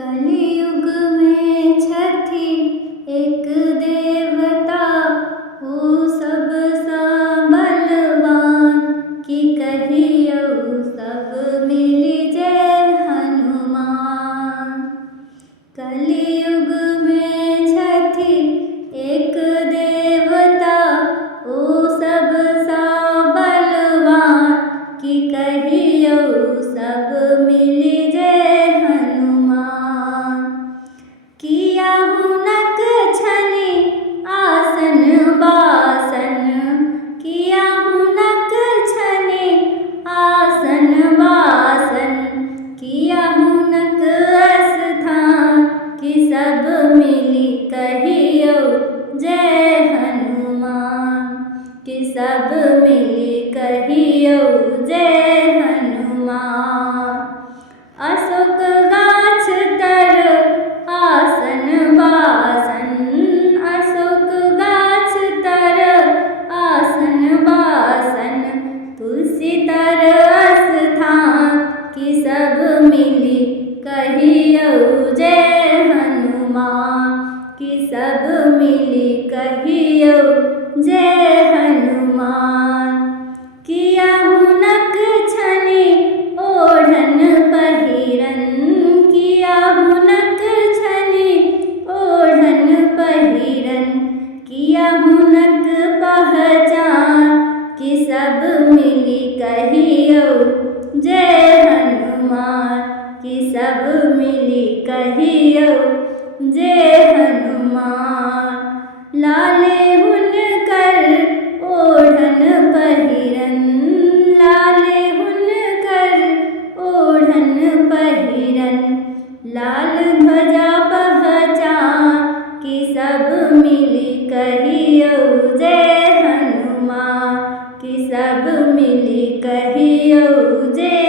कलियुग में छथि एक देवता, ओ सब सा बलवान। कि कहियौ सब मिलि जय हनुमान। कलियुग में छथि एक देवता, ओ सब सा बलवान। कि कहियौ सब मिलि जय हनुमान। किया हुनक छनि आसन बासन, किया हुनक छनि आसन बासन। किया हुनक स्थान, कि सब मिलि कहियौ जय हनुमान। कि सब मिलि कहियौ जय हनुमान। अशोक गाछ तर आसन बासन, अशोक गाछ तर आसन बासन। तुलसी तर स्थान, कि सब मिलि कहियौ जय हनुमान। कि सब मिलि कहियौ जय हनुमान। किया हुनक छनि ओढ़न पहिरन, किया हुनक छनि ओढ़न पहिरन। किया हुनक पहचान, कि सब मिलि कहियौ जय हनुमान। कि सब मिलि कहियौ जय हनुमान। लाले हुनकर ओढ़न पहिरन, लाले हुनकर ओढ़न पहिरन। लाल ध्वजा पहचान, कि सब मिलि कहियौ जय हनुमान। कि सब मिलि कहियौ जय